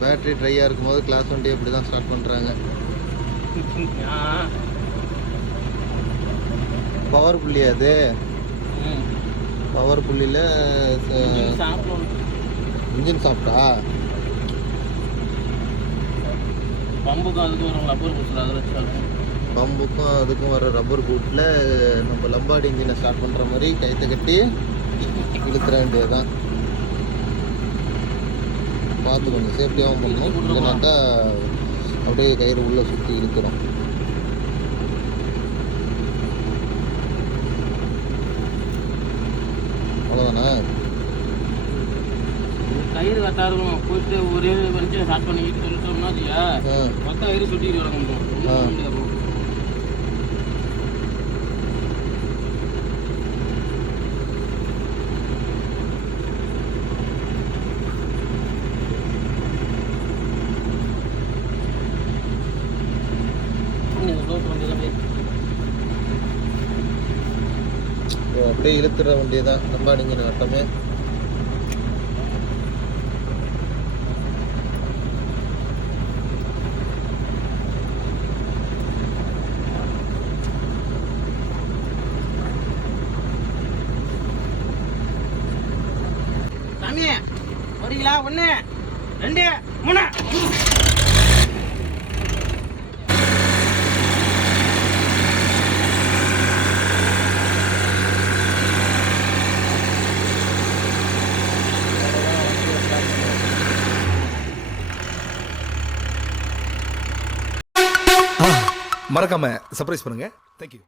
Battery ட்ரையாக இருக்கும்போது class வண்டி அப்படி தான் ஸ்டார்ட் பண்ணுறாங்க. பவர் புள்ளி அது பவர் புள்ளியில் இன்ஜின் சாப்பிட்டா பம்புக்கும் அதுக்கும் வரும் ரப்பர் பூட்டில் அதில் வச்சு பம்புக்கும் அதுக்கும் வர ரப்பர் பூட்டில் நம்ம லம்பாடி இன்ஜினை ஸ்டார்ட் பண்ணுற மாதிரி கைத்தை கட்டி இழுத்துற வேண்டியதுதான். பார்த்து கொஞ்சம் சேஃப்டியாகவும் பண்ணணும். இல்லைனாக்கா அப்படியே கயிறு உள்ளே சுற்றி இழுக்கிறோம். அவ்வளோதானே. கயிறு கரெக்டாக இருக்கணும். போயிட்டு ஒரே வரைக்கும் ஸ்டார்ட் பண்ணிக்கிட்டு சொல்லிட்டோம்னா இல்லையா மொத்த கயிறு சுட்டிட்டு வர முடியும். அப்படியே இழுத்துற வண்டியதான் நம்ம நீங்கள் நட்டமே. சாமி வரீங்களா? 1 2 3 மறக்காம சர்ப்ரைஸ் பண்ணுங்க. தேங்க்யூ.